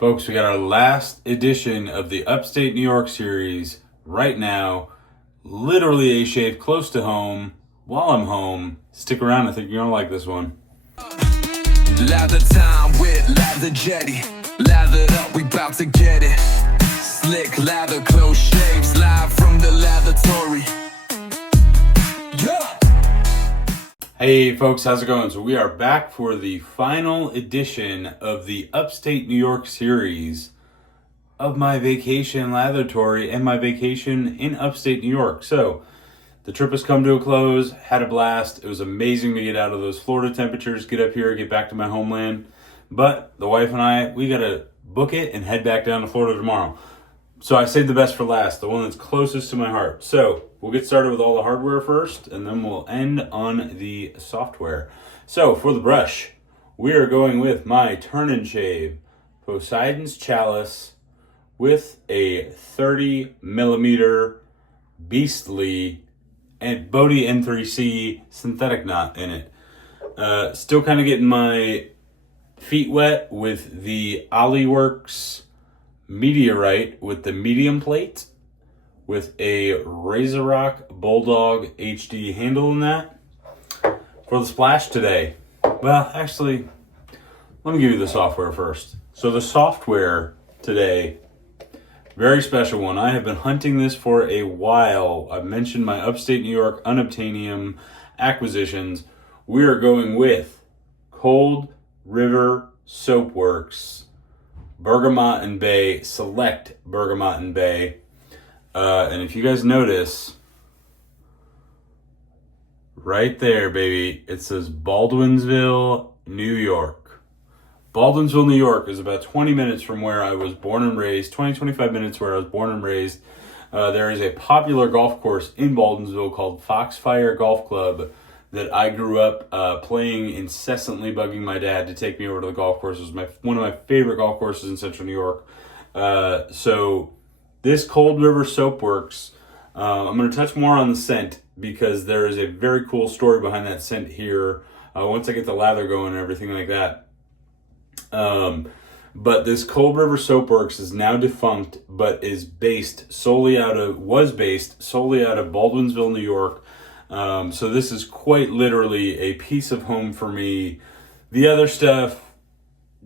Folks, we got our last edition of the Upstate New York series right now. Literally a shave close to home while I'm home. Stick around, I think you're gonna like this one. Lather time with Lather Yeti. Lathered up, we bout to get it. Slick lather, close shaves, live from the lavatory. Yeah. Hey folks, how's it going? So we are back for the final edition of the Upstate New York series of my vacation laboratory and my vacation in Upstate New York. So the trip has come to a close, had a blast. It was amazing to get out of those Florida temperatures, get up here, get back to my homeland. But the wife and I, we gotta book it and head back down to Florida tomorrow. So I saved the best for last, the one that's closest to my heart. So we'll get started with all the hardware first, and then we'll end on the software. So for the brush, we are going with my Turn and Shave Poseidon's Chalice with a 30 millimeter Beastly and Bodhi N3C synthetic knot in it. Still kind of getting my feet wet with the Oliworks M3teorite with the medium plate with a Razor Rock Bulldog HD handle in that. For the splash today, well, actually, let me give you the software first. So the software today, very special one. I have been hunting this for a while. I've mentioned my Upstate New York unobtainium acquisitions. We are going with Cold River Soapworks Bergamot Bay, Select Bergamot Bay. And if you guys notice, right there, baby, it says Baldwinsville, New York. Baldwinsville, New York is about 20 minutes from where I was born and raised, 25 minutes where I was born and raised. There is a popular golf course in Baldwinsville called Foxfire Golf Club that I grew up playing incessantly, bugging my dad to take me over to the golf course. It was one of my favorite golf courses in Central New York. So this Cold River Soapworks, I'm going to touch more on the scent because there is a very cool story behind that scent here once I get the lather going and everything like that. But this Cold River Soapworks is now defunct, but was based solely out of Baldwinsville, New York. So this is quite literally a piece of home for me. The other stuff,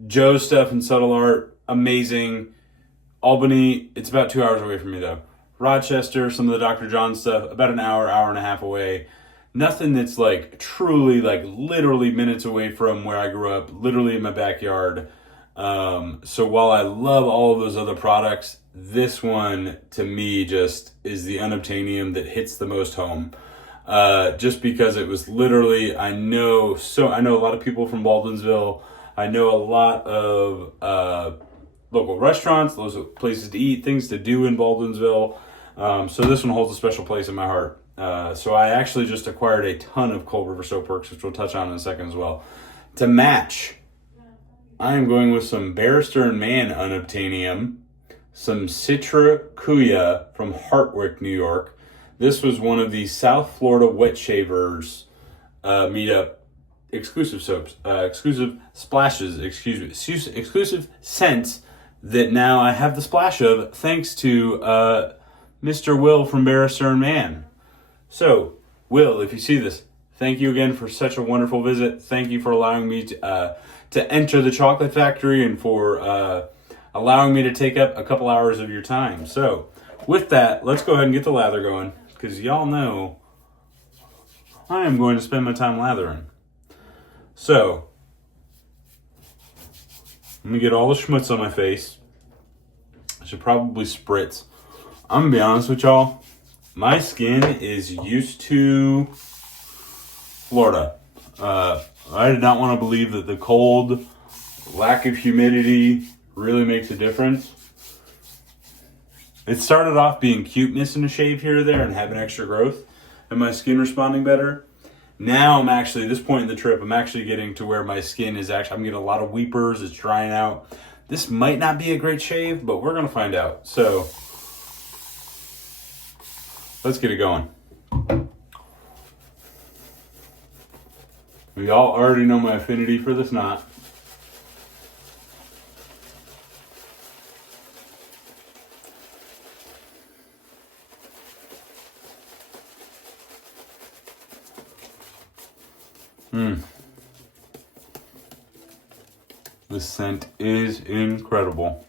Joe's stuff and Subtle Art, amazing. Albany, it's about 2 hours away from me though. Rochester, some of the Dr. John stuff, about an hour, hour and a half away. Nothing that's like truly like literally minutes away from where I grew up, literally in my backyard. So while I love all of those other products, this one to me just is the unobtainium that hits the most home. Just because it was literally, I know a lot of people from Baldwinsville. I know a lot of local restaurants, those are places to eat, things to do in Baldwinsville. So this one holds a special place in my heart. So I actually just acquired a ton of Cold River Soapworks, which we'll touch on in a second as well. To match, I am going with some Barrister and Mann unobtainium, some Citra Kuya from Hartwick, New York. This was one of the South Florida Wet Shavers meetup exclusive soaps, exclusive splashes, exclusive scents that now I have the splash of thanks to Mr. Will from Barrister and Mann. So, Will, if you see this, thank you again for such a wonderful visit. Thank you for allowing me to enter the chocolate factory and for allowing me to take up a couple hours of your time. So, with that, let's go ahead and get the lather going. Because y'all know I am going to spend my time lathering. So, let me get all the schmutz on my face. I should probably spritz. I'm going to be honest with y'all. My skin is used to Florida. I did not want to believe that the cold, lack of humidity really makes a difference. It started off being cute, missing a shave here or there and having extra growth and my skin responding better. Now I'm actually, at this point in the trip, I'm actually getting to where my skin is I'm getting a lot of weepers, it's drying out. This might not be a great shave, but we're going to find out. So, let's get it going. We all already know my affinity for this knot. The scent is incredible.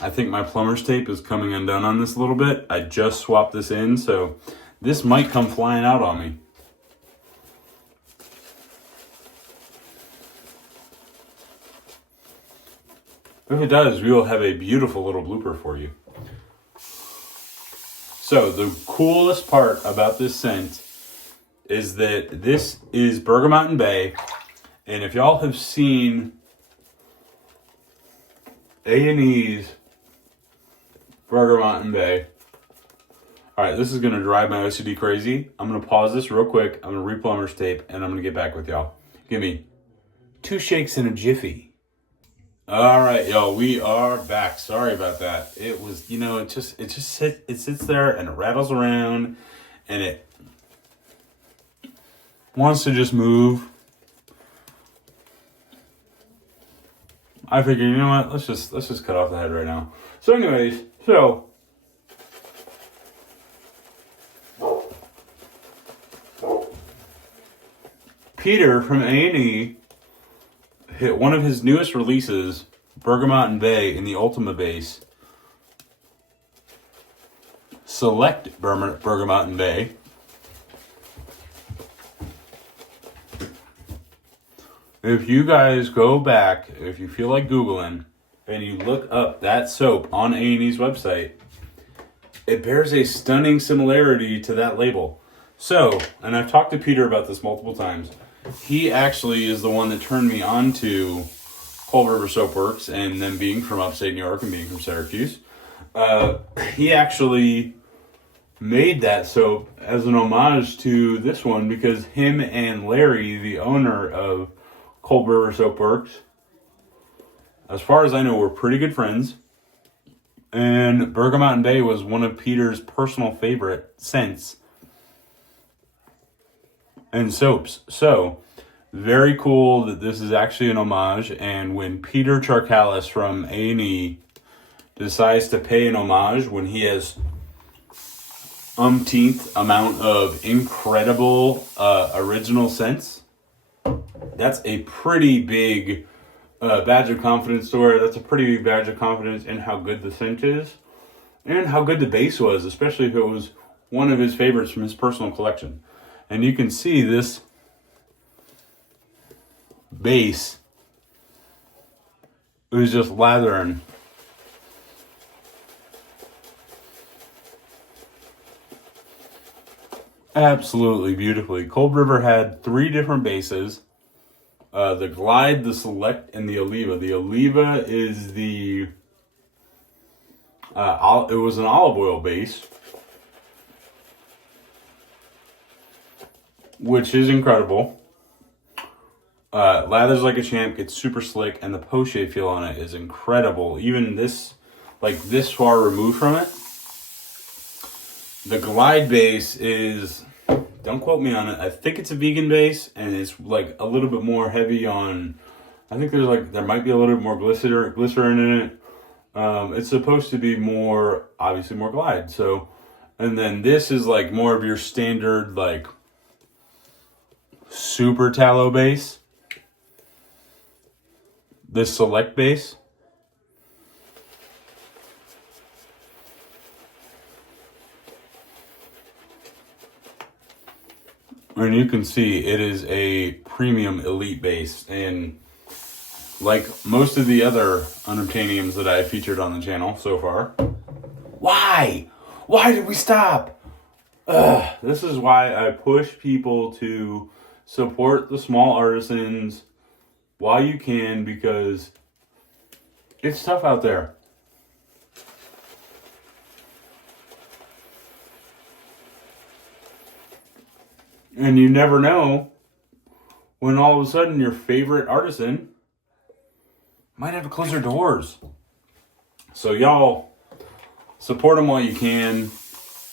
I think my plumber's tape is coming undone on this a little bit. I just swapped this in, so this might come flying out on me. If it does, we will have a beautiful little blooper for you. So the coolest part about this scent is that this is Bergamot Bay. And if y'all have seen A&E's Bergamot Bay. Alright, this is going to drive my OCD crazy. I'm going to pause this real quick. I'm going to re-plumber's tape and I'm going to get back with y'all. Give me 2 shakes in a jiffy. Alright, y'all, we are back. Sorry about that. It was, you know, it sits there and it rattles around and it wants to just move. I figured, you know what, let's just cut off the head right now. So anyways, Peter from A&E hit one of his newest releases, Bergamot Bay, in the Ultima base. Select Bergamot Bay. If you guys go back, if you feel like Googling, and you look up that soap on A&E's website, it bears a stunning similarity to that label. So, and I've talked to Peter about this multiple times, he actually is the one that turned me on to Cold River Soap Works, and them being from upstate New York and being from Syracuse. He actually made that soap as an homage to this one because him and Larry, the owner of Cold River Soap Works, as far as I know, were pretty good friends. And Bergamot Bay was one of Peter's personal favorite scents and soaps. So, very cool that this is actually an homage. And when Peter Charkalis from A&E decides to pay an homage when he has umpteenth amount of incredible original scents, that's a pretty big badge of confidence to wear. That's a pretty big badge of confidence in how good the scent is and how good the base was, especially if it was one of his favorites from his personal collection. And you can see this base was just lathering. Absolutely beautifully. Cold River had 3 different bases. The Glide, the Select, and the Oliva. The Oliva is the... it was an olive oil base, which is incredible. Lathers like a champ, gets super slick, and the poche feel on it is incredible. Even this, like this far removed from it. The Glide base is, don't quote me on it, I think it's a vegan base, and it's like a little bit more heavy on, I think there might be a little bit more glycerin in it. It's supposed to be more, obviously more Glide. So, and then this is like more of your standard, like, super tallow base. This Select base. And you can see it is a premium elite base. And like most of the other unobtainiums that I featured on the channel so far. Why? Why did we stop? This is why I push people to support the small artisans while you can, because it's tough out there. And you never know when all of a sudden your favorite artisan might have to close their doors. So y'all, support them while you can.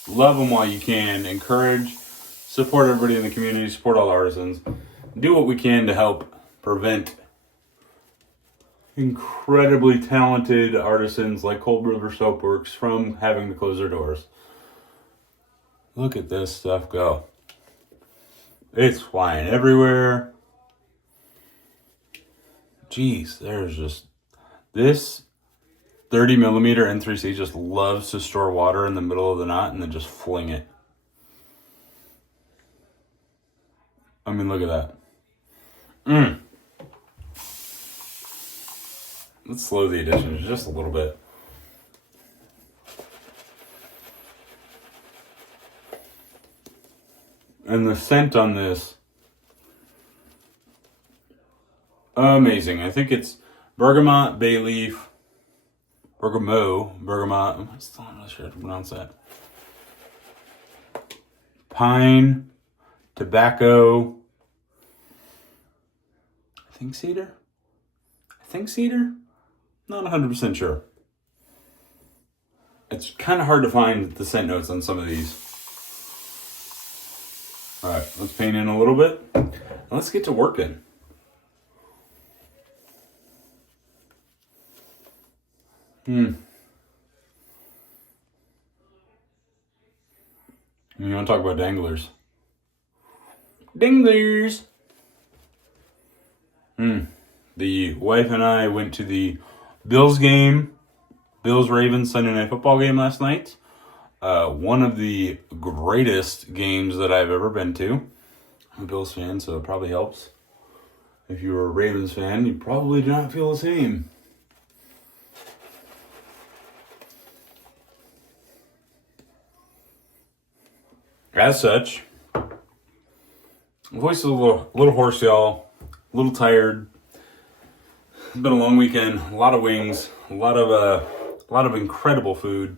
Love them while you can. Encourage, support everybody in the community. Support all artisans. Do what we can to help prevent, incredibly talented artisans like Cold River Soapworks from having to close their doors. Look at this stuff go. It's flying everywhere. Jeez, there's just... This 30 millimeter M3C just loves to store water in the middle of the knot and then just fling it. I mean, look at that. Let's slow the addition just a little bit. And the scent on this, amazing. I think it's bergamot, bay leaf, bergamot. I'm still not really sure how to pronounce that. Pine, tobacco. I think cedar. Not 100% sure. It's kind of hard to find the scent notes on some of these. All right, let's paint in a little bit. And let's get to working. You want to talk about danglers? Danglers! The wife and I went to the Bills game, Bills-Ravens Sunday Night Football game last night. One of the greatest games that I've ever been to. I'm a Bills fan, so it probably helps. If you were a Ravens fan, you probably do not feel the same. As such, voice is a little hoarse, y'all. A little tired. It's been a long weekend. A lot of wings. A lot of incredible food.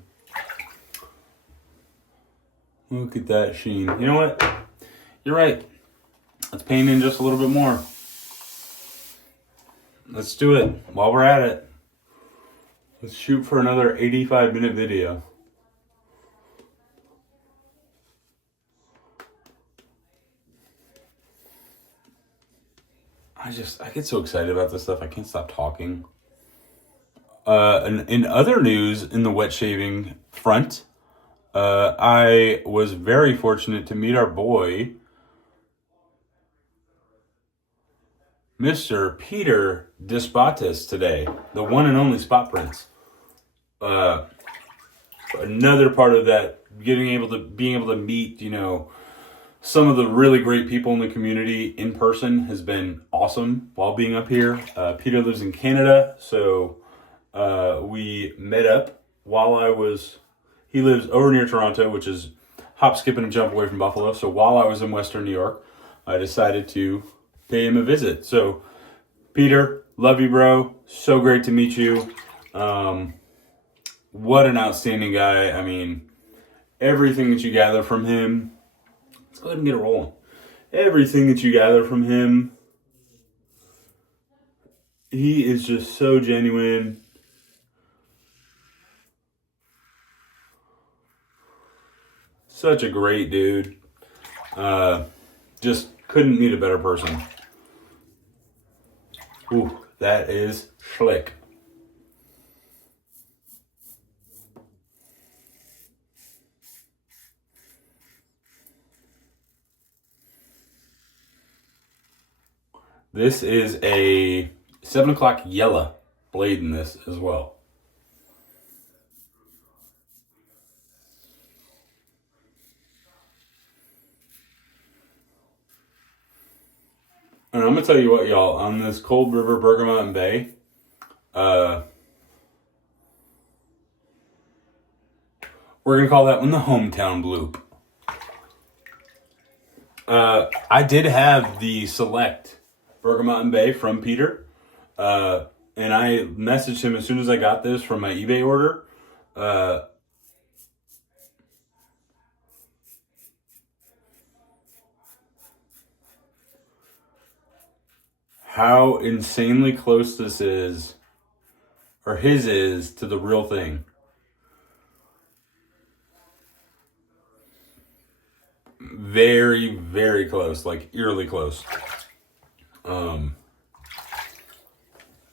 Look at that sheen. You know what? You're right. Let's paint in just a little bit more. Let's do it while we're at it. Let's shoot for another 85-minute video. I get so excited about this stuff. I can't stop talking. In other news, in the wet shaving front, I was very fortunate to meet our boy, Mr. Peter Despotis today, the one and only Spot Prince. Another part of that, being able to meet, some of the really great people in the community in person has been awesome while being up here. Peter lives in Canada, so we met up he lives over near Toronto, which is hop, skip, and a jump away from Buffalo. So while I was in Western New York, I decided to pay him a visit. So Peter, love you, bro. So great to meet you. What an outstanding guy. I mean, everything that you gather from him, let's go ahead and get it rolling. Everything that you gather from him, he is just so genuine. Such a great dude. Just couldn't meet a better person. Ooh, that is slick. This is a 7 o'clock yellow blade in this as well. And I'm going to tell you what, y'all, on this Cold River Bergamot Bay, we're going to call that one the hometown bloop. I did have the Select Bergamot Bay from Peter, and I messaged him as soon as I got this from my eBay order. How insanely close this is, or his is, to the real thing. Very, very close, like eerily close.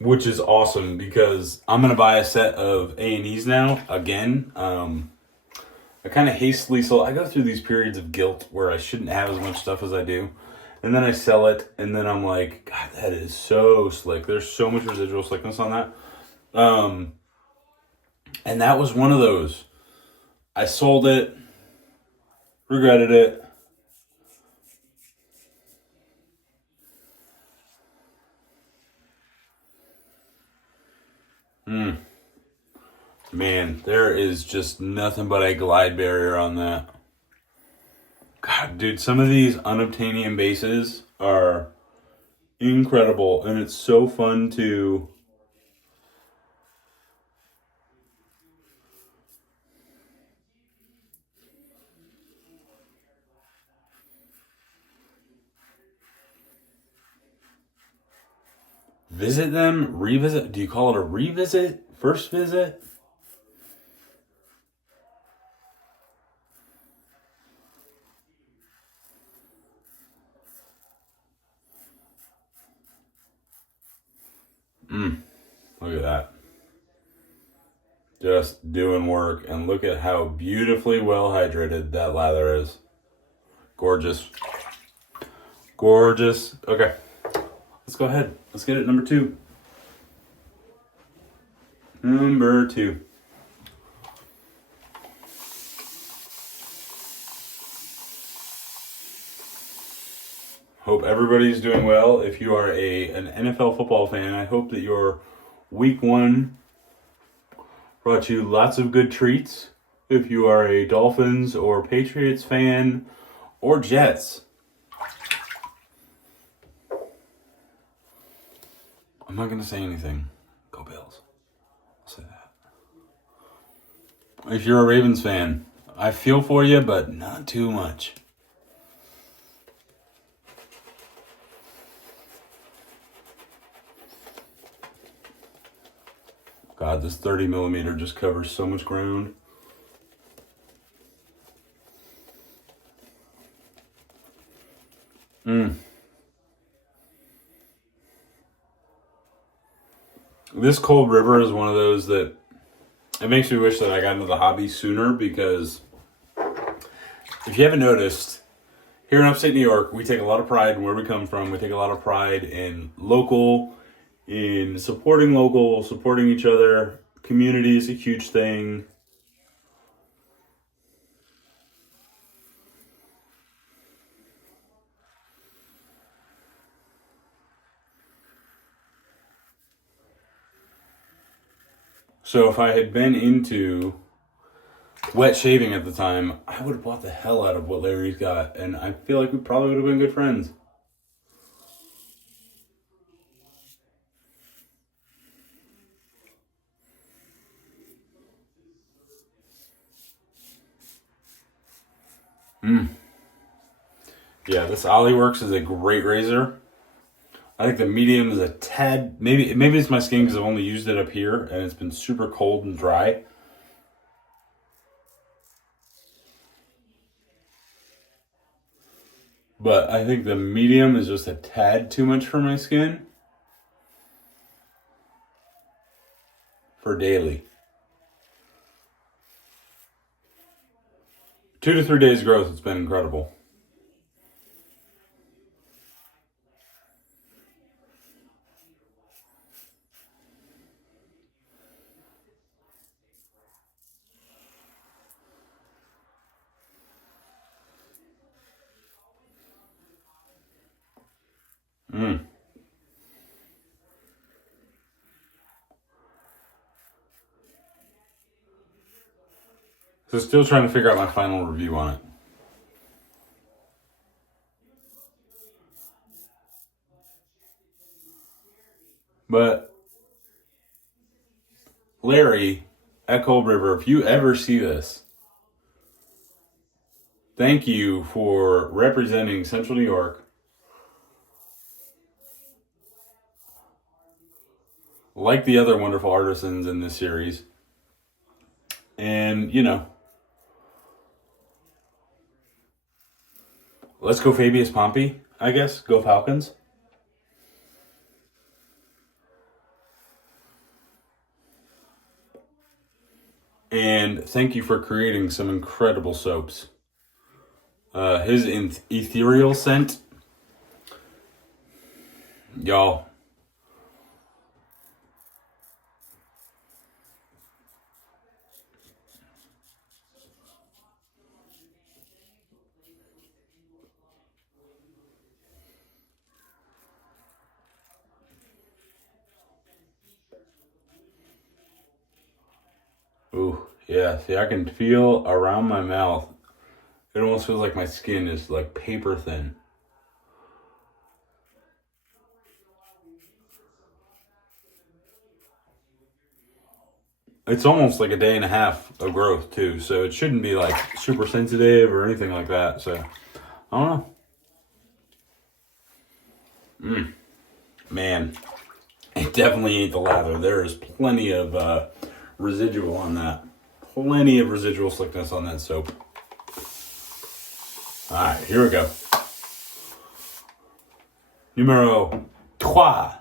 which is awesome because I'm gonna buy a set of A&Es now again. I kind of hastily sold. I go through these periods of guilt where I shouldn't have as much stuff as I do, and then I sell it, and then I'm like, God, that is so slick. There's so much residual slickness on that. And that was one of those. I sold it, regretted it. Man, there is just nothing but a glide barrier on that. God, dude, some of these unobtainium bases are incredible, and it's so fun to visit them, revisit. Do you call it a revisit? First visit? Look at that. Just doing work, and look at how beautifully well hydrated that lather is. Gorgeous. Gorgeous. Okay. Let's go ahead. Let's get it number 2. Number 2. Hope everybody's doing well. If you are an NFL football fan, I hope that your week 1 brought you lots of good treats. If you are a Dolphins or Patriots fan or Jets, I'm not going to say anything. Go Bills. I'll say that. If you're a Ravens fan, I feel for you, but not too much. God, this 30 millimeter just covers so much ground. This Cold River is one of those that it makes me wish that I got into the hobby sooner, because if you haven't noticed, here in upstate New York, we take a lot of pride in where we come from. We take a lot of pride in supporting local, supporting each other. Community is a huge thing. So if I had been into wet shaving at the time, I would have bought the hell out of what Larry's got, and I feel like we probably would have been good friends. Yeah, this Oliworks is a great razor. I think the medium is a tad, maybe it's my skin because I've only used it up here and it's been super cold and dry. But I think the medium is just a tad too much for my skin for daily. 2 to 3 days growth, it's been incredible. So still trying to figure out my final review on it. But Larry at Cold River, if you ever see this, thank you for representing Central New York like the other wonderful artisans in this series. And, let's go Fabius Pompey, I guess. Go Falcons. And thank you for creating some incredible soaps. His ethereal scent, y'all. Ooh, yeah, see, I can feel around my mouth. It almost feels like my skin is like paper thin. It's almost like a day and a half of growth too, so it shouldn't be like super sensitive or anything like that. So, I don't know. Man, it definitely ain't the lather. There is plenty of residual on that. Plenty of residual slickness on that soap. Alright, here we go. Numero 3.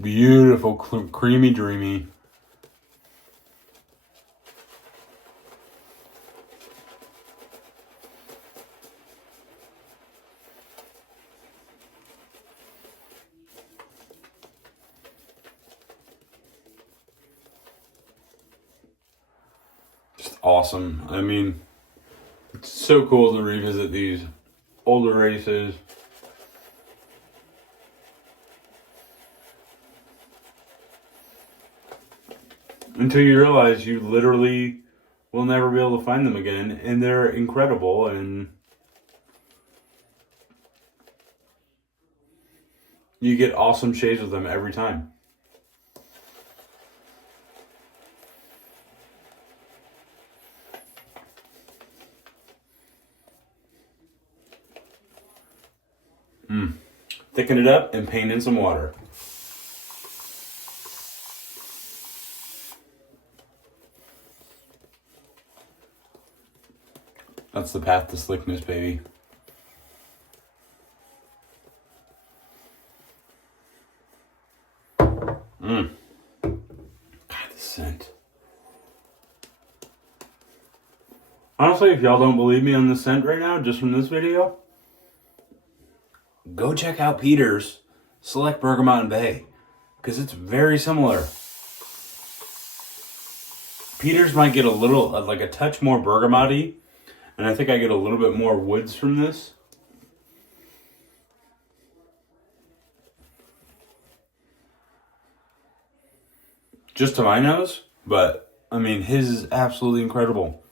Beautiful, creamy, dreamy. Just awesome. I mean, it's so cool to revisit these older races. Until you realize you literally will never be able to find them again, and they're incredible, and you get awesome shades with them every time. Thicken it up and paint in some water. That's the path to slickness, baby. God, the scent. Honestly, if y'all don't believe me on the scent right now, just from this video, go check out Peter's Select Bergamot Bay, because it's very similar. Peter's might get a little, like a touch more bergamot-y, and I think I get a little bit more woods from this. Just to my nose, but I mean, his is absolutely incredible.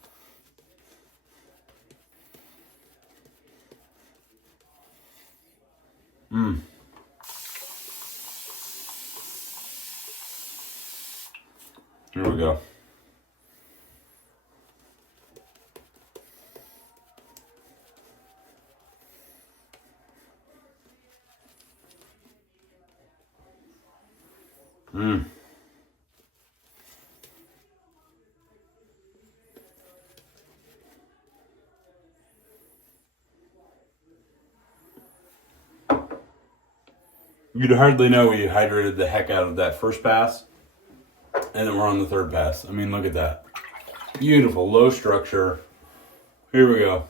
Here we go. You'd hardly know we hydrated the heck out of that first pass, and then we're on the third pass. I mean, look at that. Beautiful, low structure. Here we go.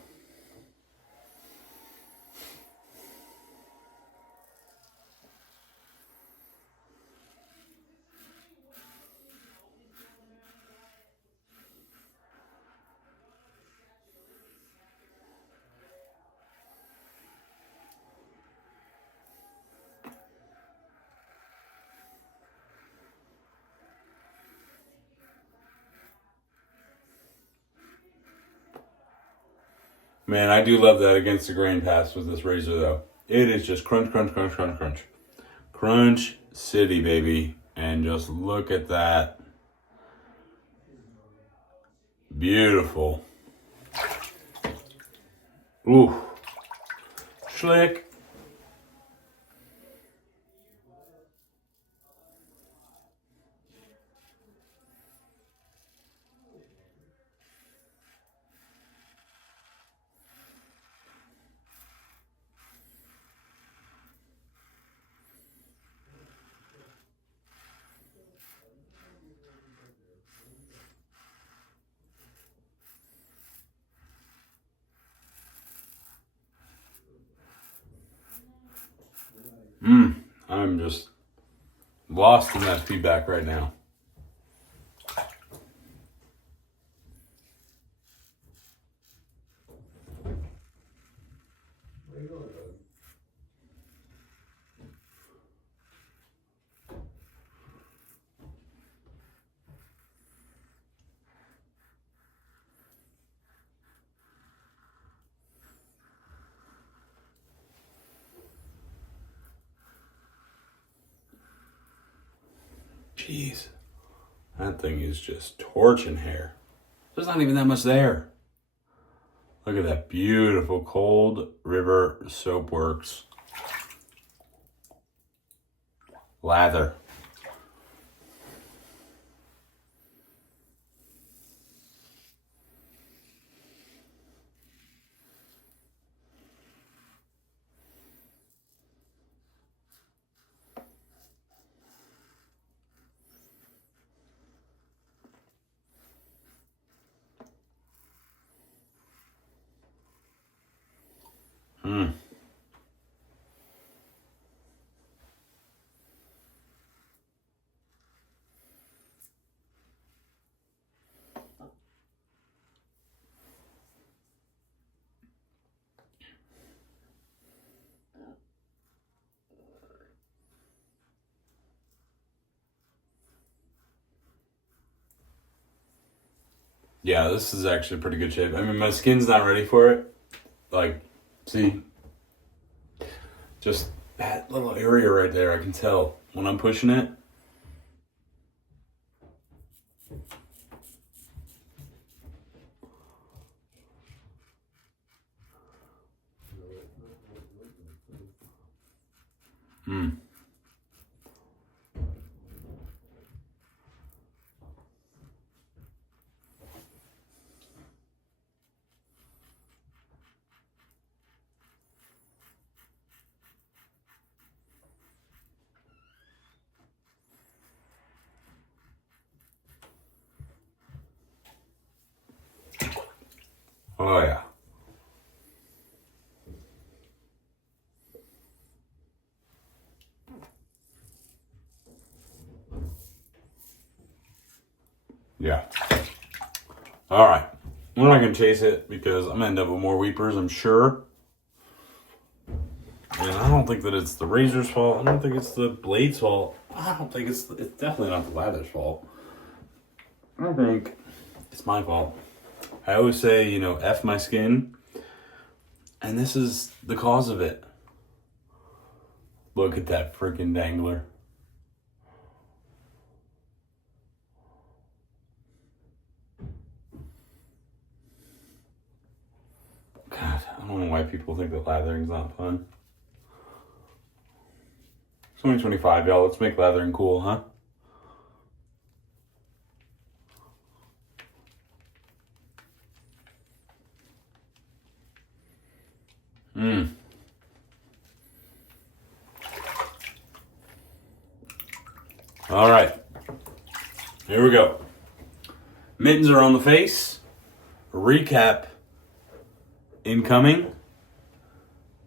Man, I do love that against the grain pass with this razor, though. It is just crunch, crunch, crunch, crunch, crunch. Crunch City, baby. And just look at that. Beautiful. Ooh. Schlick. I'm just lost in that feedback right now. Jeez, that thing is just torching hair. There's not even that much there. Look at that beautiful Cold River Soapworks lather. Yeah, this is actually pretty good shape. I mean, my skin's not ready for it. Like, see, just that little area right there, I can tell when I'm pushing it. Oh, yeah. Yeah. All right. We're not going to chase it because I'm going to end up with more weepers, I'm sure. And I don't think that it's the razor's fault. I don't think it's the blade's fault. I don't think it's definitely not the lather's fault. I think it's my fault. I always say, you know, F my skin. And this is the cause of it. Look at that freaking dangler. God, I don't know why people think that lathering's not fun. 2025, y'all. Let's make lathering cool, huh? All right. Here we go. Mittens are on the face. Recap incoming.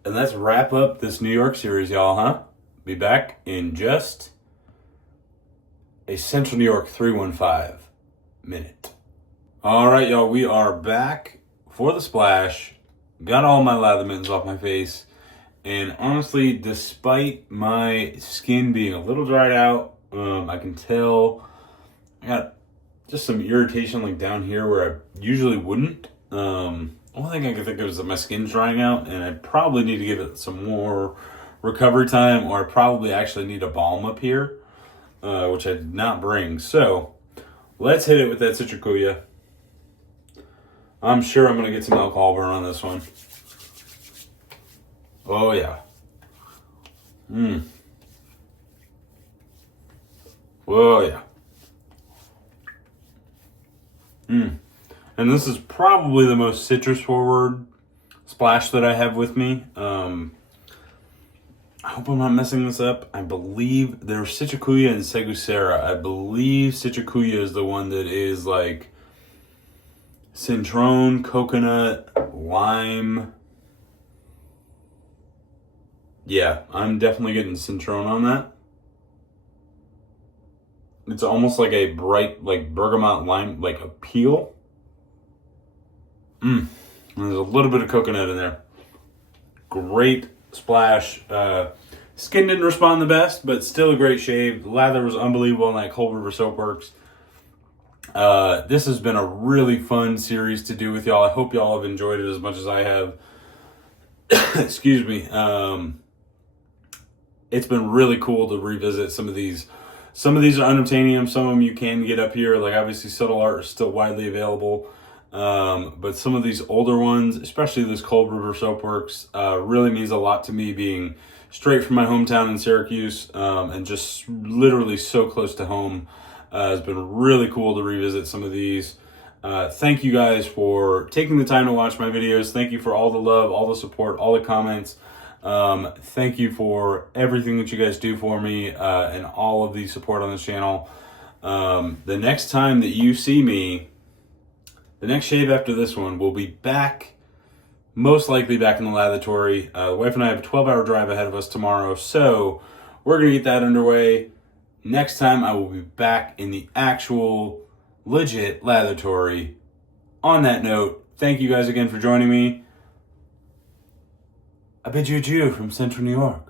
And let's wrap up this New York series, y'all, huh? Be back in just a Central New York 315 minute. All right, y'all, we are back for the splash. Got all my lather mittens off my face. And honestly, despite my skin being a little dried out, I can tell I got just some irritation like down here where I usually wouldn't. Only thing I can think of is that my skin's drying out and I probably need to give it some more recovery time, or I probably actually need a balm up here, which I did not bring. So let's hit it with that citricoya. I'm sure I'm going to get some alcohol burn on this one. Oh, yeah. Oh, yeah. And this is probably the most citrus forward splash that I have with me. I hope I'm not messing this up. I believe there's citricoya and segusera. I believe citricoya is the one that is like citron, coconut, lime. Yeah, I'm definitely getting Citron on that. It's almost like a bright, like bergamot lime, like a peel. There's a little bit of coconut in there. Great splash. Skin didn't respond the best, but still a great shave. The lather was unbelievable in that Cold River Soapworks. This has been a really fun series to do with y'all. I hope y'all have enjoyed it as much as I have. Excuse me. It's been really cool to revisit some of these. Some of these are unobtainium. Some of them you can get up here. Like obviously Subtle Art is still widely available. But some of these older ones, especially this Cold River Soapworks, really means a lot to me, being straight from my hometown in Syracuse, and just literally so close to home. It's been really cool to revisit some of these. Thank you guys for taking the time to watch my videos. Thank you for all the love, all the support, all the comments. Thank you for everything that you guys do for me, and all of the support on this channel. The next time that you see me, the next shave after this one, will be back, most likely back in the lavatory. The wife and I have a 12-hour drive ahead of us tomorrow, so we're going to get that underway. Next time, I will be back in the actual, legit lavatory. On that note, thank you guys again for joining me. I bid you adieu from Central New York.